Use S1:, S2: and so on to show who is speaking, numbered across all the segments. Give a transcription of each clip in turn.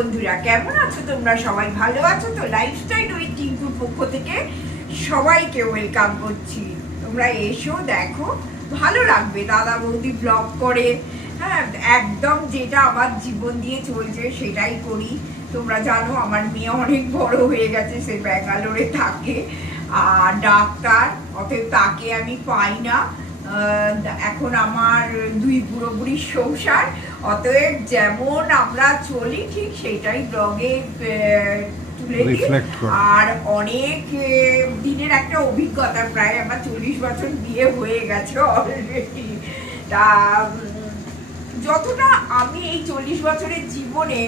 S1: বন্ধুরা, কেমন আছো তোমরা? সবাই ভালো আছো তো? লাইফস্টাইল ওই টিঙ্কুর পক্ষ থেকে সবাইকে ওয়েলকাম করছি। তোমরা এসো, দেখো। ভালো লাগবে দাদা বৌদি ব্লগ করে। হ্যাঁ একদম যেটা আমার জীবন দিয়ে চলছে সেটাই করি। তোমরা জানো, আমার মেয়ে অনেক বড় হয়ে গেছে, সে ব্যাঙ্গালোরে থাকে। আর ডাক্তার, অতএব তাকে আমি পাই না। এখন আমার দুই পুরোপুরি সংসার অতএব যেমন আমরা চলি ঠিক সেটাই ব্লগে তুলে। আর অনেক দিনের একটা অভিজ্ঞতা প্রায় আমার চল্লিশ বছর বিয়ে হয়ে গেছে অলরেডি তা যতটা আমি এই চল্লিশ বছরের জীবনে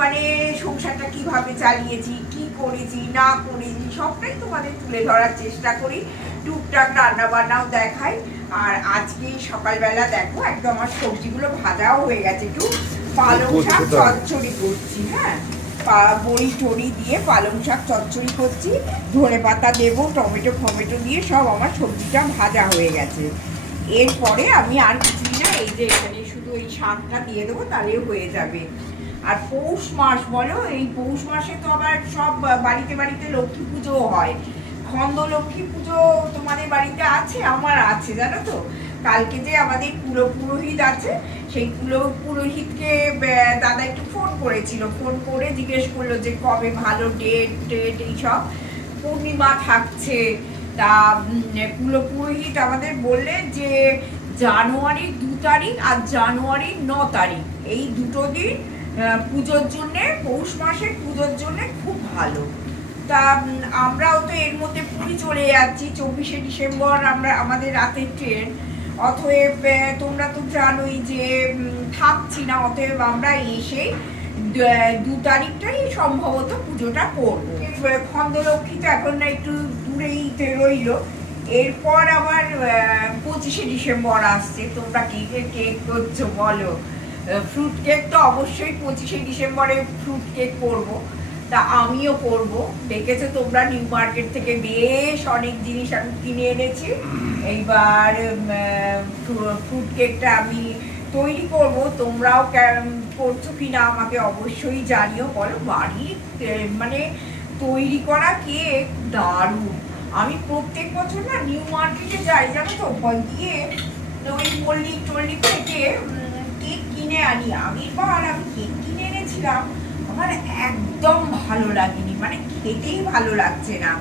S1: মানে সংসারটা কীভাবে চালিয়েছি কি করেছি না করেছি সবটাই তোমাদের তুলে ধরার চেষ্টা করি। টুকটাক রান্না বান্নাও দেখাই। আর আজকে সকালবেলা দেখো একদম আমার সবজিগুলো ভাজাও হয়ে গেছে। একটু পালং শাক চচ্চড়ি করছি হ্যাঁ? বড়ি টড়ি দিয়ে পালং শাক চচ্চড়ি করছি। ধনে পাতা দেবো টমেটো ফমেটো দিয়ে সব আমার সবজিটা ভাজা হয়ে গেছে। এরপরে আমি আর কিছুই না এই যে এখানে শুধু এই শাকটা দিয়ে দেবো তাহলে হয়ে যাবে। আর পৌষ মাস বলো? এই পৌষ মাসে তো আবার সব বাড়িতে বাড়িতে লক্ষ্মী পুজো হয়। খন্দ লক্ষ্মী পুজো তোমাদের বাড়িতে আছে? আমার আছে, জানো তো? কালকে যে আমাদের পুরো পুরোহিত আছে, সেই পুরো পুরোহিতকে দাদা একটু ফোন করেছিল। ফোন করে জিজ্ঞেস করল যে কবে ভালো ডেট ডেট এইসব পূর্ণিমা থাকছে। তা পুরো পুরোহিত আমাদের বললে যে জানুয়ারির দু তারিখ আর জানুয়ারির ন তারিখ। এই দুটো দিন পুজোর জন্যে, পৌষ মাসের পুজোর জন্যে খুব ভালো। তা আমরাও তো এর মধ্যে পুরী চলে যাচ্ছি, চব্বিশে ডিসেম্বর আমরা আমাদের রাতের ট্রেন। অতএব তোমরা তো জানোই যে থাকছি না, অতএব আমরা এসে, দু তারিখটাই সম্ভবত পুজোটা করব। খন্দলক্ষ্মী তো এখন না একটু দূরেই রইল। এরপর আবার পঁচিশে ডিসেম্বর আসছে। তোমরা কি কেক করছ বলো? ফ্রুট কেক তো অবশ্যই পঁচিশে ডিসেম্বরে ফ্রুট কেক করব। তা আমিও করব। দেখেছ তোমরা নিউ মার্কেট থেকে বেশ অনেক জিনিস আমি কিনে এনেছি। এইবার ফ্রুট কেকটা আমি তৈরি করব। তোমরাও করছ কিনা আমাকে অবশ্যই জানিও। বলো বাড়ির মানে তৈরি করা কেক দারুণ। আমি প্রত্যেক বছর না নিউ মার্কেটে যাই, জানো তো? গিয়ে ওই মল্লিক টল্লিক থেকে কেক কিনে আনি। আগের বার আমি কেক কিনে এনেছিলাম। আমার একদম ভালো লাগেনি। মানে খেতেই ভালো লাগছে না।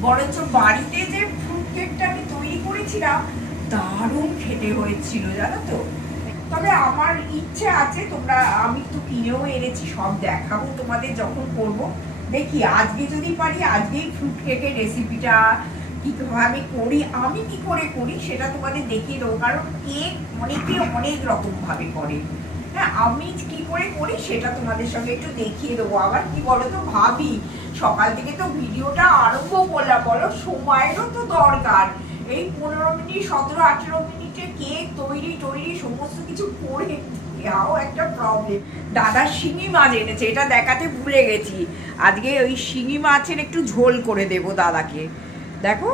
S1: বরঞ্চ বাড়িতে যে ফ্রুট কেকটা আমি তৈরি করেছিলাম, দারুণ খেতে হয়েছিল, জানো তো? তবে আমার ইচ্ছে আছে, তোমরা, আমি তো কিনেও এনেছি, সব দেখাবো তোমাদের যখন করব। দেখি, আজকে যদি পারি, আজকেই ফ্রুট কেকের রেসিপিটা কীভাবে করি, আমি কি করে করি, সেটা তোমাদের দেখিয়ে দেবো। কারণ কেক অনেকে অনেক রকমভাবে করে। হ্যাঁ আমি কি করে করি সেটা তোমাদের সঙ্গে একটু দেখিয়ে দেবো। আবার কি বলো তো ভাবি, সকাল থেকে তো ভিডিওটা আরম্ভ করলাম বলো, সময়েরও তো দরকার। এই পনেরো মিনিট, সতেরো, আঠেরো মিনিটে কেক তৈরি তৈরি সমস্ত কিছু করে দেওয়াও একটা প্রবলেম দাদা শিঙি মাছ এনেছে, এটা দেখাতে ভুলে গেছি। আজকে ওই শিঙি মাছের একটু ঝোল করে দেব দাদাকে। দেখো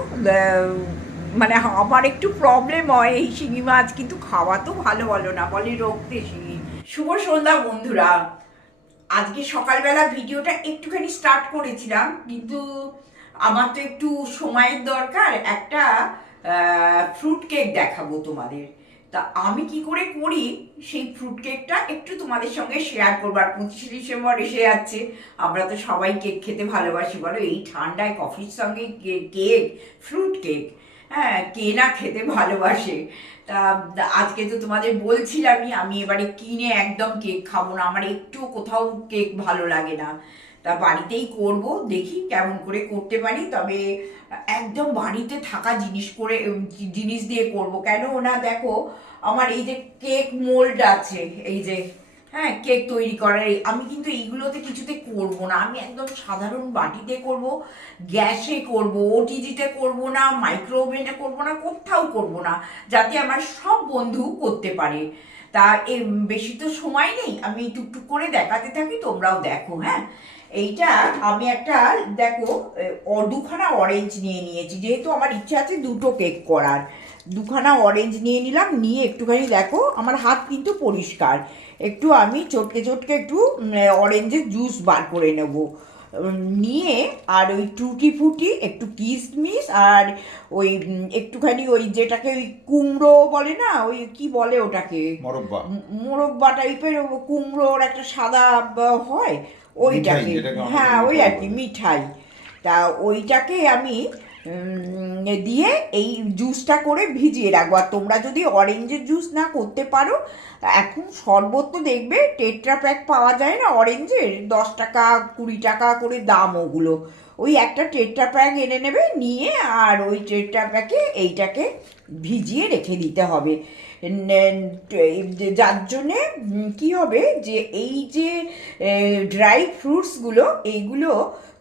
S1: মানে আমার একটু প্রবলেম হয় এই শিঙি মাছ, কিন্তু খাওয়া তো ভালো বলো না। বলে রক্তে শিঙি শুভ সন্ধ্যা বন্ধুরা। আজকে সকালবেলা ভিডিওটা একটুখানি স্টার্ট করেছিলাম, কিন্তু আমার তো একটু সময়ের দরকার। একটা ফ্রুট কেক দেখাবো তোমাদের। তা আমি কি করে করি, সেই ফ্রুট কেকটা একটু তোমাদের সঙ্গে শেয়ার করব। আর পঁচিশে ডিসেম্বর এসে যাচ্ছে। আমরা তো সবাই কেক খেতে ভালোবাসি, বলো। এই ঠান্ডায় কফির সঙ্গে কেক ফ্রুট কেক হ্যাঁ কে না খেতে ভালোবাসে। তা আজকে তো তোমাদের বলছিলামই, আমি এবারে কিনে একদম কেক খাব না। আমার একটু কোথাও কেক ভালো লাগে না। তা বাড়িতেই করব, দেখি কেমন করে করতে পারি। তবে একদম বাড়িতে থাকা জিনিস করে জিনিস দিয়ে করব। কেন না দেখো, আমার এই যে কেক মোল্ড আছে, এই যে হ্যাঁ কেক তৈরি করার আমি কিন্তু এইগুলোতে কিছুতে করব না। আমি একদম সাধারণ বাটিতে করব, গ্যাসে করব ওটিজিতে করব না মাইক্রো ওভেনে করব না, কোথাও করব না, যাতে আমার সব বন্ধু করতে পারে। তা এ, বেশি তো সময় নেই, আমি টুকটুক করে দেখাতে থাকি, তোমরাও দেখো হ্যাঁ? এইটা আমি একটা, দেখো দুখানা অরেঞ্জ নিয়ে নিয়েছি, যেহেতু আমার ইচ্ছা আছে দুটো কেক করার। দুখানা অরেঞ্জ নিয়ে নিলাম, নিয়ে একটুখানি দেখো, আমার হাত কিন্তু পরিষ্কার। একটু আমি চটকে চটকে একটু অরেঞ্জের জুস বার করে নেব। নিয়ে আর ওই টুটি ফুটি একটু কিশমিশ আর ওই একটুখানি ওই যেটাকে ওই কুমড়ো বলে না ওই কি বলে ওটাকে?
S2: মরব্বা।
S1: মোরব্বা টাইপের কুমড়োর একটা সাদা হয় ওইটাকে। হ্যাঁ ওই আর কি মিঠাই। তা ওইটাকে আমি দিয়ে এই জুসটা করে ভিজিয়ে রাখব। আর তোমরা যদি অরেঞ্জের জুস না করতে পারো, এখন শরবত তো দেখবে টেট্রা প্যাক পাওয়া যায় না অরেঞ্জের দশ টাকা, কুড়ি টাকা করে দাম ওগুলো। ওই একটা টেট্রা প্যাক এনে নেবে, নিয়ে আর ওই টেট্রা প্যাকে এইটাকে ভিজিয়ে রেখে দিতে হবে। যার জন্যে কী হবে যে এই যে ড্রাই ফ্রুটসগুলো এইগুলো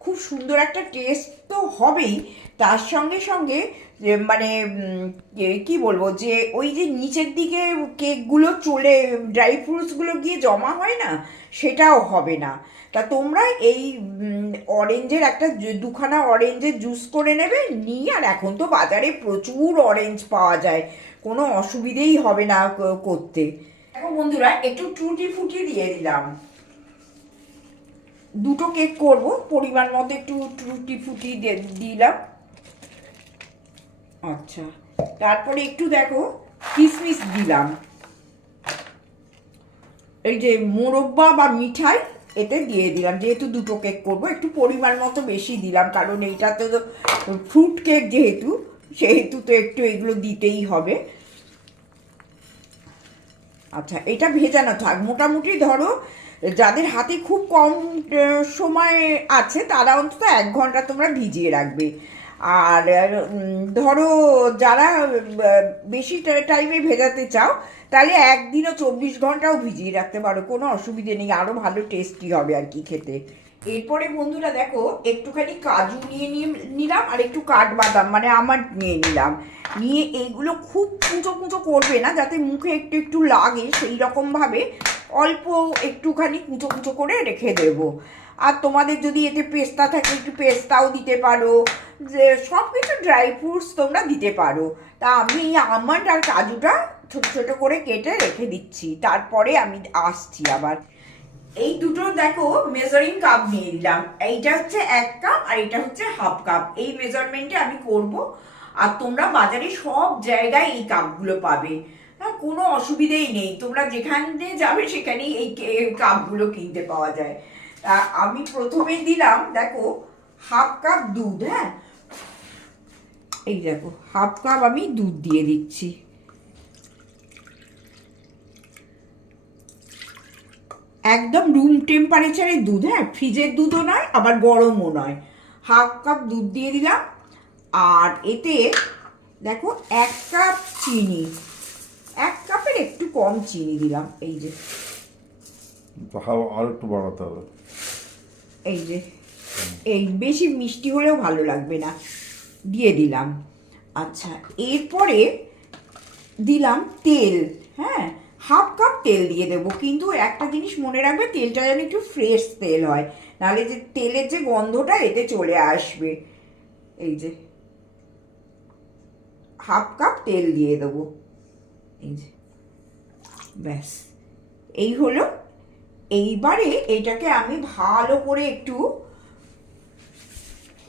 S1: খুব সুন্দর একটা টেস্ট তো হবেই। তার সঙ্গে সঙ্গে মানে কি বলব, যে ওই যে নিচের দিকে কেকগুলো চলে ড্রাই ফ্রুটসগুলো গিয়ে জমা হয় না, সেটাও হবে না। তা তোমরা এই অরেঞ্জের একটা দুখানা অরেঞ্জের জুস করে নেবে, নিয়ে আর এখন তো বাজারে প্রচুর অরেঞ্জ পাওয়া যায়। কোনো অসুবিধেই হবে না করতে। এখন বন্ধুরা, একটু টুটি ফুটি দিয়ে দিলাম। দুটো কেক করব, পরিমাণ মতো একটু টুটি ফুটি দিলাম। আচ্ছা তারপরে একটু দেখো কিশমিশ দিলাম। এই যে মোরব্বা বা মিঠাই, এতে দিয়ে দিলাম। যেহেতু দুটো কেক করব, একটু পরিমাণ মতো বেশি দিলাম, কারণ এইটাতে তো ফ্রুট কেক যেহেতু, সেহেতু তো একটু এগুলো দিতেই হবে। আচ্ছা এটা ভেজানো থাক, মোটামুটি ধরো যাদের হাতে খুব কম সময় আছে, তারা অন্তত এক ঘণ্টা তোমরা ভিজিয়ে রাখবে। আর ধরো যারা বেশি টাইমে ভেজাতে চাও, তাহলে একদিনও চব্বিশ ঘন্টাও ভিজিয়ে রাখতে পারো, কোনো অসুবিধে নেই আরও ভালো টেস্টি হবে আর কি খেতে। এরপরে বন্ধুরা দেখো, একটুখানি কাজু নিয়ে নিয়ে- নিলাম আর একটু কাঠবাদাম মানে আমার নিয়ে নিলাম। নিয়ে এইগুলো খুব কুঁচো কুঁচো করবে না, যাতে মুখে একটু একটু লাগে, সেই রকমভাবে অল্প একটুখানি কুঁচো কুঁচো করে রেখে দেবো। আর তোমাদের যদি এতে পেস্তা থাকে, একটু পেস্তাও দিতে পারো, যে সব কিছু ড্রাই ফ্রুটস তোমরা দিতে পারো। তা আমি এই আমন্ড আর কাজুটা ছোট ছোট করে কেটে রেখে দিচ্ছি, তারপরে আমি আসছি আবার। এই দুটো দেখো মেজারিং কাপ নিয়ে নিলাম। এইটা হচ্ছে এক কাপ আর এটা হচ্ছে হাফ কাপ এই মেজারমেন্টে আমি করব। আর তোমরা বাজারে সব জায়গায় এই কাপগুলো পাবে। হ্যাঁ কোনো অসুবিধেই নেই। তোমরা যেখানে যাবে, সেখানেই এই কাপগুলো কিনতে পাওয়া যায়। তা আমি প্রথমে দিলাম, দেখো হাফ কাপ দুধ হ্যাঁ? এই দেখো হাফ কাপ আমি দুধ দিয়ে দিচ্ছি। একদম রুম টেম্পারেচারের দুধ হ্যাঁ ফ্রিজের দুধও নয় আবার গরমও নয়। হাফ কাপ দুধ দিয়ে দিলাম। আর এতে দেখো এক কাপ চিনি এক কাপের একটু কম চিনি দিলাম এই যে।
S2: আর একটু বাড়াতে হবে।
S1: এই যে এই বেশি মিষ্টি হলেও ভালো লাগবে না দিয়ে দিলাম। আচ্ছা এরপরে দিলাম তেল হ্যাঁ হাফ কাপ তেল দিয়ে দেবো। কিন্তু একটা জিনিস মনে রাখবে, তেলটা যেন একটু ফ্রেশ তেল হয়, নাহলে যে তেলের যে গন্ধটা, এতে চলে আসবে। এই যে, হাফ কাপ তেল দিয়ে দেবো। এই যে, ব্যাস। এই হলো, এইবারে এটাকে আমি ভালো করে একটু,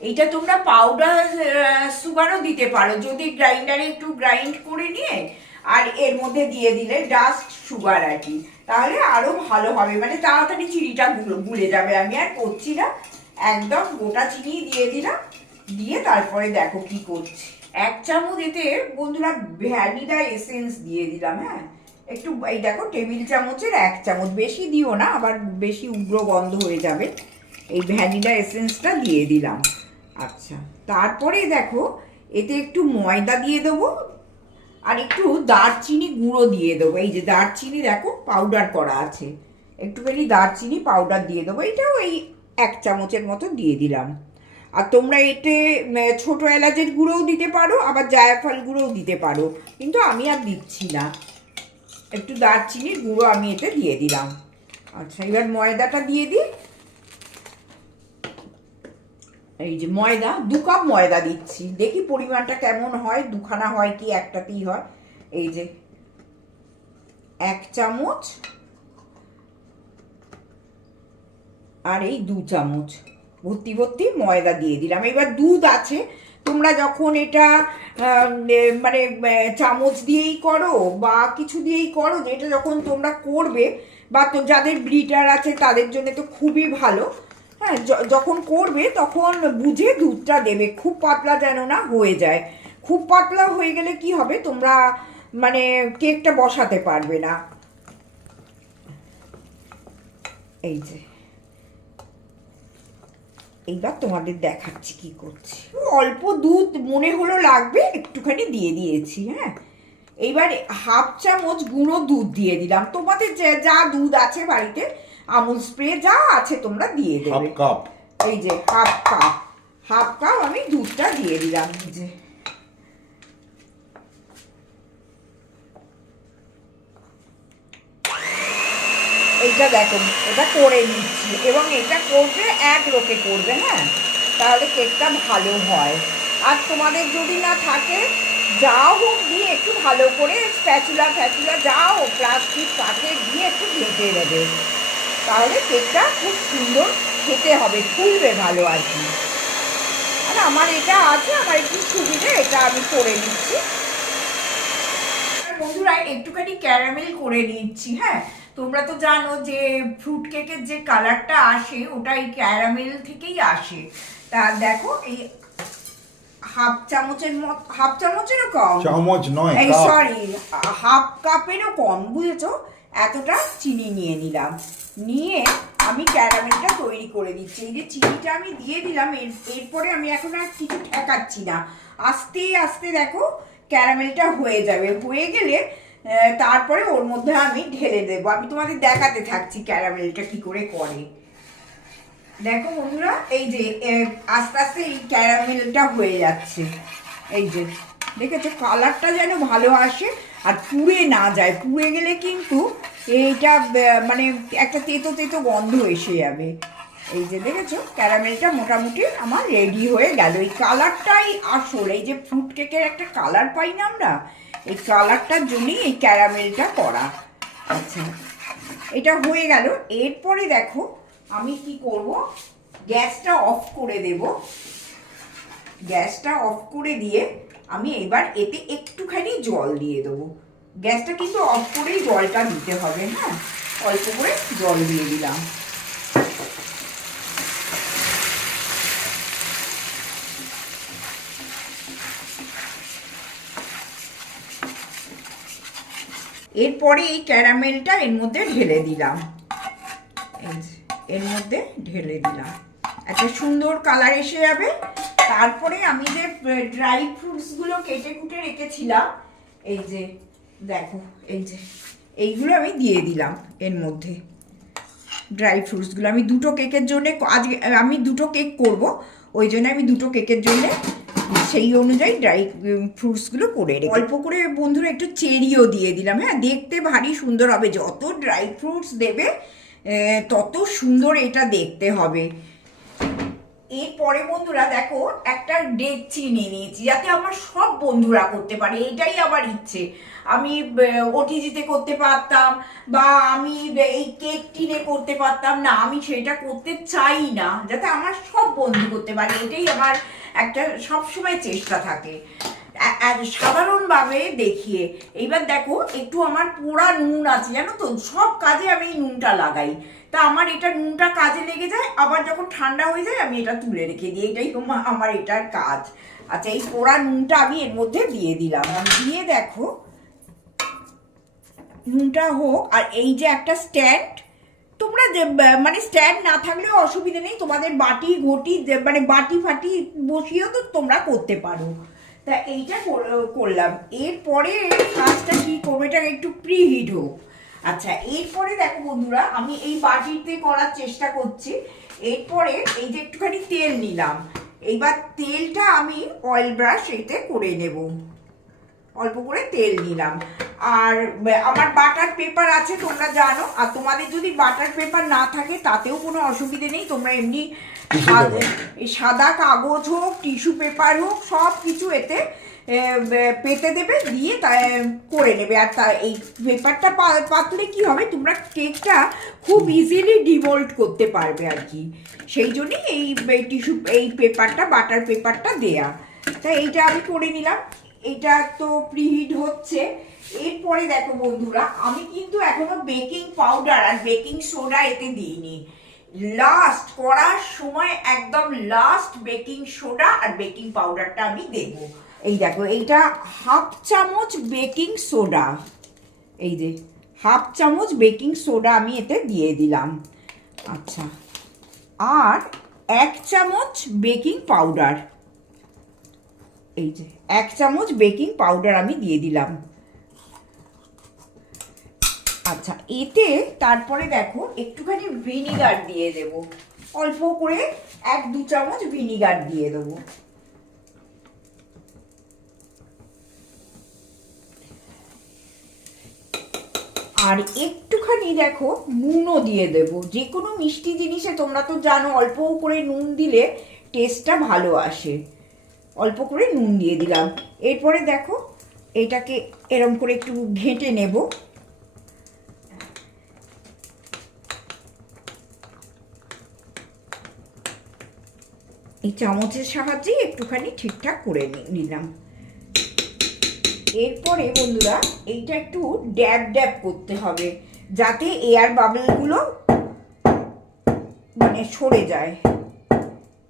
S1: এইটা তোমরা পাউডার সুগারও দিতে পারো। যদি গ্রাইন্ডারে একটু গ্রাইন্ড করে নিয়ে আর এর মধ্যে দিয়ে দিলে ডাস্ট সুগার আর কি। তাহলে আরও ভালো হবে। মানে তাড়াতাড়ি চিনিটা গুলে যাবে। আমি আর করছি না। একদম গোটা চিনি দিয়ে দিলাম। দিয়ে তারপরে দেখো কি করছি। এক চামচ এতে বন্ধুরা ভ্যানিলা এসেন্স দিয়ে দিলাম হ্যাঁ? একটু এই দেখো টেবিল চামচের এক চামচ। বেশি দিও না, আবার বেশি উগ্র গন্ধ হয়ে যাবে। এই ভ্যানিলা এসেন্সটা দিয়ে দিলাম। আচ্ছা তারপরে দেখো এতে একটু ময়দা দিয়ে দেবো। আর একটু দারচিনি গুঁড়ো দিয়ে দেবো। এই যে দারচিনি দেখো পাউডার করা আছে। একটুখানি দারচিনি পাউডার দিয়ে দেবো। এটাও এই এক চামচের মতো দিয়ে দিলাম। আর তোমরা এতে ছোট এলাচের গুঁড়োও দিতে পারো, আবার জায়ফল গুঁড়োও দিতে পারো। কিন্তু আমি আর দিচ্ছি না। একটু দারচিনির গুঁড়ো আমি এতে দিয়ে দিলাম। আচ্ছা এবার ময়দাটা দিয়ে দিই। এই যে ময়দা, দু কাপ ময়দা দিচ্ছি। দেখি পরিমাণটা কেমন হয়, দুখানা হয় কি, একটাতেই হয়। এই যে এক চামচ আর এই দু চামচ। ভর্তি ভর্তি ময়দা দিয়ে দিলাম। এবার দুধ আছে। তোমরা যখন এটা মানে চামচ দিয়েই করো বা কিছু দিয়েই করো, যেটা যখন তোমরা করবে বা তো যাদের ব্রিটার আছে তাদের জন্য তো খুবই ভালো। হ্যাঁ যখন করবে তখন বুঝে দুধটা দেবে। খুব পাতলা যেন না হয়ে যায়। খুব পাতলা হয়ে গেলে কি হবে? তোমরা মানে কেকটা বসাতে পারবে না। এই যে। এইবার তোমাদের দেখাচ্ছি কি করছি। অল্প দুধ মনে হলো লাগবে, একটুখানি দিয়ে দিয়েছি হ্যাঁ। এইবার হাফ চামচ গুঁড়ো দুধ দিয়ে দিলাম। তোমাদের যে- যা দুধ আছে বাড়িতে আমুল স্প্রে যা আছে তোমরা দিয়ে
S2: হাফ
S1: দেবে
S2: কাপ।
S1: এই যে হাফ কাপ। হাফ কাপ আমি দুধটা দিয়ে দিলাম এই যে। এইটা দেখো এটা করে নিচ্ছি এবং এটা করবে এক লোকে করবে হ্যাঁ? তাহলে কেকটা ভালো হয়। আর তোমাদের যদি না থাকে যা হোক দিয়ে একটু ভালো করে স্প্যাচুলা ফ্যাচুলা যা হোক প্লাস্টিক কাঠে দিয়ে একটু ঘেঁটে দেবে তাহলে কেকটা খুব সুন্দর খেতে হবে, ফুলবে ভালো আর কি। আর আমার এটা আছে, আমার একটু সুবিধে, এটা আমি করে নিচ্ছি। বন্ধুরা, একটুখানি ক্যারামেল করে নিচ্ছি হ্যাঁ? তোমরা তো জানো যে ফ্রুট কেকের যে কালারটা আসে, ওটা এই ক্যারামেল থেকেই আসে। তা দেখো, এই হাফ চামচের মত হাফ চামচেরও কম।
S2: চামচ নয়
S1: এই সরি হাফ কাপেরও কম বুঝেছ? এতটা চিনি নিয়ে নিলাম। নিয়ে আমি ক্যারামেলটা তৈরি করে দিচ্ছি। এই যে চিনিটা আমি দিয়ে দিলাম এর এরপরে আমি এখন আর কিছু ঠেকাচ্ছি না। আস্তে আস্তে দেখো ক্যারামেলটা হয়ে যাবে। হয়ে গেলে তারপরে ওর মধ্যে আমি ঢেলে দেবো। আমি তোমাদের দেখাতে থাকছি ক্যারামেলটা কি করে করে। দেখো বন্ধুরা, এই যে আস্তে আস্তে এই ক্যারামেলটা হয়ে যাচ্ছে। এই যে, দেখেছ? কালারটা যেন ভালো আসে আর পুড়ে না যায়। পুড়ে গেলে কিন্তু এইটা মানে একটা তেতো তেতো গন্ধ এসে যাবে। এই যে, দেখেছ? ক্যারামেলটা মোটামুটি আমার রেডি হয়ে গেল। এই কালারটাই আসল। এই যে ফ্রুট কেকের একটা কালার পাই না আমরা, এই কালারটার জন্যই এই ক্যারামেলটা করা। আচ্ছা এটা হয়ে গেল। এরপরে দেখো আমি কি করব? গ্যাসটা অফ করে দেব। গ্যাসটা অফ করে দিয়ে আমি এবার এতে একটুখানি জল দিয়ে দেবো। গ্যাসটা কিন্তু অফ করেই জলটা দিতে হবে হ্যাঁ? অল্প করে জল দিয়ে দিলাম। এরপরে এই ক্যারামেলটা এর মধ্যে ঢেলে দিলাম। এই এর মধ্যে ঢেলে দিলাম। একটা সুন্দর কালার এসে যাবে। তারপরে আমি যে ড্রাই ফ্রুটসগুলো কেটে কুটে রেখেছিলাম, এই যে, দেখো, এই যে, এইগুলো আমি দিয়ে দিলাম এর মধ্যে। ড্রাই ফ্রুটসগুলো আমি দুটো কেকের জন্য, আজকে, আমি দুটো কেক করব, ওই জন্য আমি দুটো কেকের জন্য সেই অনুযায়ী ড্রাই ফ্রুটসগুলো করে রেখে অল্প করে বন্ধুরা একটু চেরিও দিয়ে দিলাম হ্যাঁ দেখতে ভারী সুন্দর হবে, যত ড্রাই ফ্রুটস দেবে তত সুন্দর এটা দেখতে হবে। এরপরে বন্ধুরা দেখো, একটা ডেকচি নিয়ে নিয়েছি, যাতে আমার সব বন্ধুরা করতে পারে, এটাই আমার ইচ্ছে। আমি ওটিজিতে করতে পারতাম, বা আমি এই কেক টিনে করতে পারতাম, না, আমি সেটা করতে চাই না, যাতে আমার সব বন্ধু করতে পারে, এটাই আমার একটা সবসময় চেষ্টা থাকে। সাধারণভাবে দেখিয়ে। এইবার দেখো, একটু আমার পোড়া নুন আছে, জানো তো? সব কাজে আমি এই নুনটা লাগাই। তা আমার এটা নুনটা কাজে লেগে যায়, আবার যখন ঠান্ডা হয়ে যায়, আমি এটা তুলে রেখে দিই। এটাই আমার এটার কাজ। আচ্ছা এই পোড়া নুনটা আমি এর মধ্যে দিয়ে দিলাম। দিয়ে দেখো, নুনটা হোক, আর এই যে একটা স্ট্যান্ড, তোমরা মানে স্ট্যান্ড না থাকলেও অসুবিধা নেই। তোমাদের বাটি, ঘটি মানে বাটি ফাটি বসিয়েও তো তোমরা করতে পারো। তা এইটা কর- করলাম। এরপরে কাজটা কি করব? এটা একটু প্রি হিট হোক। আচ্ছা এরপরে দেখো বন্ধুরা, আমি এই বাটিতে করার চেষ্টা করছি। এরপরে এই যে একটুখানি তেল নিলাম। এইবার তেলটা আমি অয়েল ব্রাশ এতে করে নেব। অল্প করে তেল নিলাম। আর আমার বাটার পেপার আছে তোমরা জানো। আর তোমাদের যদি বাটার পেপার না থাকে তাতেও কোনো অসুবিধে নেই। তোমরা এমনি সাদা কাগজ হোক টিস্যু পেপার হোক সব কিছু এতে পেতে দেবে দিয়ে তা করে নেবে। আর তা এই পেপারটা পাতলে কি হবে তোমরা কেকটা খুব ইজিলি ডিমোল্ড করতে পারবে আর কি। সেই জন্যই এই টিস্যু এই পেপারটা বাটার পেপারটা দেয়া। তা এইটা আমি করে নিলাম। এটা তো প্রিহিট হচ্ছে। এরপরে দেখো বন্ধুরা, আমি কিন্তু এখনও বেকিং পাউডার আর বেকিং সোডা এতে দিইনি। লাস্ট করার সময় একদম লাস্ট বেকিং সোডা আর বেকিং পাউডারটা আমি দেব। এই দেখো, এইটা হাফ চামচ বেকিং সোডা এই যে হাফ চামচ বেকিং সোডা আমি এতে দিয়ে দিলাম। আচ্ছা আর এক চামচ বেকিং পাউডার এই যে, এক চামচ বেকিং পাউডার আমি দিয়ে দিলাম। আচ্ছা এতে তারপরে দেখো, একটুখানি ভিনিগার দিয়ে দেব। অল্প করে এক দু চামচ ভিনিগার দিয়ে দেবো। আর একটুখানি দেখো, নুনও দিয়ে দেব। যে কোনো মিষ্টি জিনিসে তোমরা তো জানো, অল্প করে নুন দিলে টেস্টটা ভালো আসে। অল্প করে নুন দিয়ে দিলাম। এরপরে দেখো, এটাকে এরম করে একটু ঘেঁটে নেব। এই চামচের সাহায্যেই একটুখানি ঠিকঠাক করে নিলাম। এরপরে বন্ধুরা, এইটা একটু ড্যাব ড্যাব করতে হবে, যাতে এয়ার বাবলগুলো মানে সরে যায়।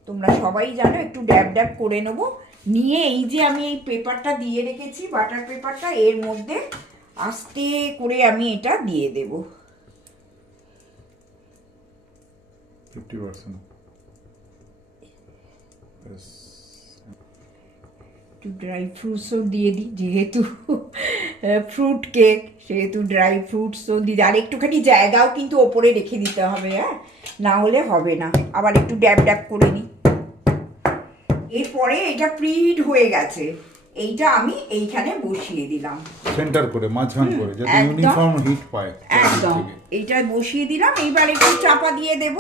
S1: তোমরা সবাই জানো একটু ড্যাব ড্যাব করে নেব। নিয়ে এই যে আমি এই পেপারটা দিয়ে রেখেছি বাটার পেপারটা এর মধ্যে আস্তে করে আমি এটা দিয়ে দেব।
S2: Fifty percent.
S1: একটু ড্রাই ফ্রুটসও দিয়ে দিই যেহেতু ফ্রুট কেক সেহেতু ড্রাই ফ্রুটসও দিই। আর একটুখানি জায়গাও কিন্তু ওপরে রেখে দিতে হবে হ্যাঁ? না হলে হবে না। আবার একটু ড্যাব ড্যাব করে নিই। এরপরে এটা প্রিহিট হয়ে গেছে। এইটা আমি এইখানে বসিয়ে দিলাম।
S2: সেন্টার করে মাঝখান করে যাতে ইউনিফর্ম হিট পায়
S1: একদম। এইটা বসিয়ে দিলাম এইবার একটু চাপা দিয়ে দেব।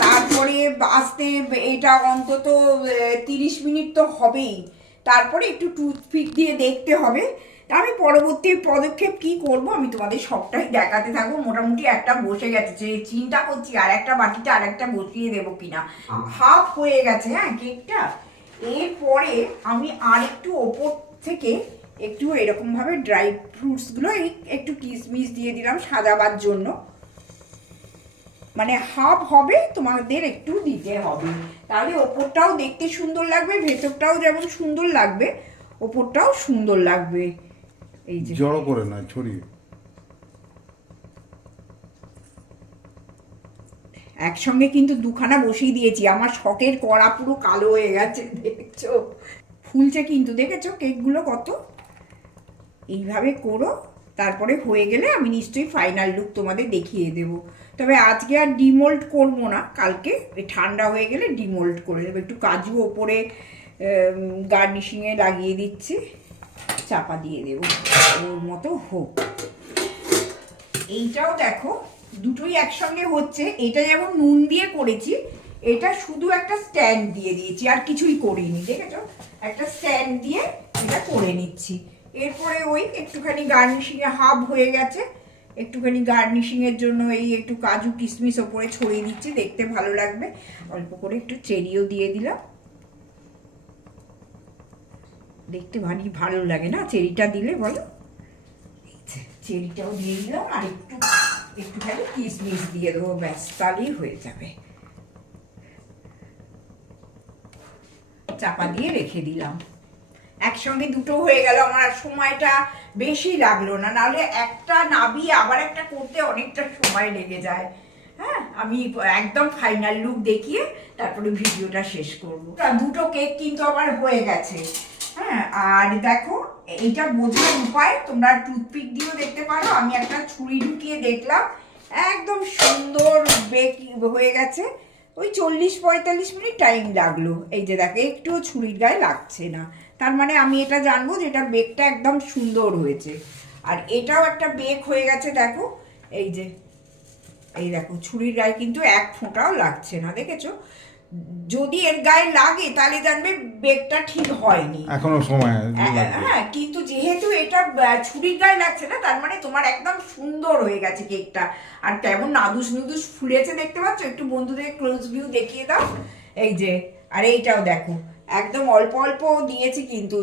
S1: তারপরে আস্তে এটা অন্তত তিরিশ মিনিট তো হবেই। তারপরে একটু টুথপিক দিয়ে দেখতে হবে। আমি পরবর্তী পদক্ষেপ কি করব? আমি তোমাদের সবটাই দেখাতে থাকব। মোটামুটি একটা বসে গেছে। যে চিন্তা করছি আর একটা বাটিতে আর একটা বসিয়ে দেবো কিনা। হাফ হয়ে গেছে হ্যাঁ কেকটা? এরপরে আমি আর একটু ওপর থেকে একটু এরকমভাবে ড্রাই ফ্রুটসগুলো একটু কিশমিশ দিয়ে দিলাম সাজাবার জন্য। মানে হাফ হবে তোমাদের একটু দিতে হবে। তাহলে ওপরটাও দেখতে সুন্দর লাগবে ভেতরটাও যেমন সুন্দর লাগবে ওপরটাও সুন্দর লাগবে। এই যে।
S2: জড়ো করে না ছড়িয়ে।
S1: একসঙ্গে কিন্তু দুখানা বসিয়ে দিয়েছি। আমার শখের কড়া পুরো কালো হয়ে গেছে দেখছ? ফুলছে কিন্তু দেখেছ? কেকগুলো কত? এইভাবে করো তারপরে হয়ে গেলে আমি নিশ্চয়ই ফাইনাল লুক তোমাদের দেখিয়ে দেব। তবে আজকে আর ডিমোল্ড করব না কালকে ঠান্ডা হয়ে গেলে ডিমোল্ড করে দেবো একটু কাজু ওপরে গার্নিশিংয়ে লাগিয়ে দিচ্ছি। চাপা দিয়ে দেবো। ওর মতো হোক। এইটাও দেখো, দুটোই একসঙ্গে হচ্ছে। এটা যেমন নুন দিয়ে করেছি, এটা শুধু একটা স্ট্যান্ড দিয়ে দিয়েছি, আর কিছুই করিনি, দেখেছ? একটা স্ট্যান্ড দিয়ে এটা করে নিচ্ছি। এরপরে ওই একটুখানি গার্নিশিং এ হাফ হয়ে গেছে। একটুখানি গার্নিশিং এর জন্য এই একটু কাজু কিশমিশ ওপরে ছড়িয়ে দিচ্ছি, দেখতে ভালো লাগবে। অল্প করে একটু চেরিও দিয়ে দিলাম। দেখতে ভারী, ভালো লাগে না? চেরিটা দিলে বলো। চেরিটাও দিয়ে দিলাম, আর একটু একটু একটুখানি কিশমিশ দিয়ে দেবো, ব্যাস, তাহলেই হয়ে যাবে। চাপা দিয়ে রেখে দিলাম। একসঙ্গে দুটো হয়ে গেল, আমার সময়টা বেশি লাগল না। নাহলে একটা নাবিয়ে আবার একটা করতে অনেকটা সময় লেগে যায়। হ্যাঁ আমি একদম ফাইনাল লুক দেখিয়ে তারপরে ভিডিওটা শেষ করব। দুটো কেক কিন্তু আমার হয়ে গেছে। হ্যাঁ আর দেখো, এইটা বোঝার উপায়, তোমরা টুথপিক দিয়েও দেখতে পারো। আমি একটা ছুরি ঢুকিয়ে দেখলাম, একদম সুন্দর বেক হয়ে গেছে। ওই চল্লিশ পঁয়তাল্লিশ মিনিট টাইম লাগল। এই যে দেখো, একটুও ছুরির গায়ে লাগছে না। তার মানে আমি এটা জানব যে এটা বেকটা একদম সুন্দর হয়েছে। আর এটাও একটা বেক হয়ে গেছে, দেখো। এই যে, এই দেখো, ছুরির গায়ে কিন্তু এক ফোঁটাও লাগছে না, দেখেছ? যদি এর গায়ে লাগে তাহলে জানবে বেকটা ঠিক হয়নি।
S2: এখনও সময়
S1: হ্যাঁ কিন্তু যেহেতু এটা ছুরির গায়ে লাগছে না তার মানে তোমার একদম সুন্দর হয়ে গেছে কেকটা। আর কেমন নাদুস নুদুস ফুলেছে দেখতে পাচ্ছ? একটু বন্ধুদের ক্লোজ ভিউ দেখিয়ে দাও। এই যে আর এইটাও দেখো একদম অল্প অল্প দিয়েছি কিন্তু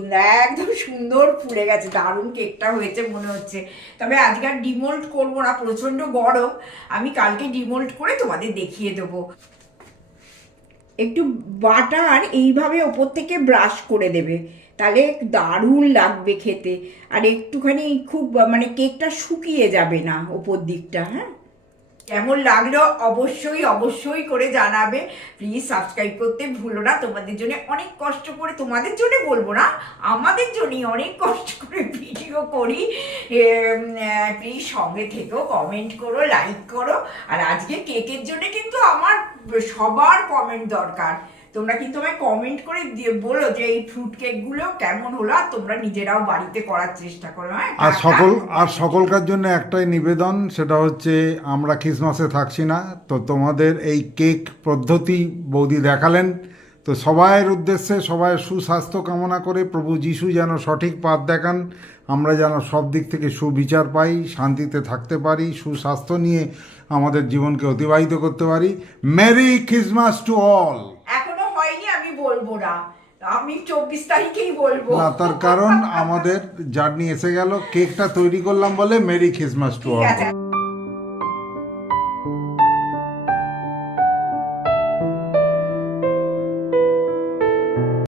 S1: একদম সুন্দর ফুলে গেছে দারুণ কেকটা হয়েছে মনে হচ্ছে। তবে আজকে আর ডিমোল্ট করব না প্রচণ্ড গরম। আমি কালকে ডিমোল্ট করে তোমাদের দেখিয়ে দেবো। একটু বাটার এইভাবে ওপর থেকে ব্রাশ করে দেবে। তাহলে দারুণ লাগবে খেতে। আর একটুখানি খুব মানে কেকটা শুকিয়ে যাবে না ওপর দিকটা হ্যাঁ? কেমন লাগল অবশ্যই অবশ্যই করে জানাবে। প্লিজ সাবস্ক্রাইব করতে ভুলো না। তোমাদের জন্য অনেক কষ্ট করে, তোমাদের জন্য বলব না, আমাদের জন্যই অনেক কষ্ট করে ভিডিও করি। প্লিজ সঙ্গে থেকেও কমেন্ট করো লাইক করো। আর আজকে কেকের জন্য কিন্তু আমার সবার কমেন্ট দরকার। তোমরা কিন্তু আমায় কমেন্ট করে দিয়ে বলো যে এই ফ্রুট কেকগুলো কেমন হলো আর তোমরা নিজেরাও বাড়িতে করার চেষ্টা করো হ্যাঁ?
S2: আর সকল আর সকলকার জন্য একটাই নিবেদন সেটা হচ্ছে আমরা খ্রিসমাসে থাকছি না তো তোমাদের এই কেক পদ্ধতি বৌদি দেখালেন। তো সবাইয়ের উদ্দেশ্যে সবাই সুস্বাস্থ্য কামনা করে প্রভু যিশু যেন সঠিক পথ দেখান আমরা যেন সব দিক থেকে সুবিচার পাই শান্তিতে থাকতে পারি সুস্বাস্থ্য নিয়ে আমাদের জীবনকে অতিবাহিত করতে পারি। Merry Christmas to all!
S1: বলব না। আমি চব্বিশ তারিখেই বলব।
S2: না তার কারণ আমাদের জার্নি এসে গেল। কেকটা তৈরি করলাম বলে মেরি খ্রিসমাস টু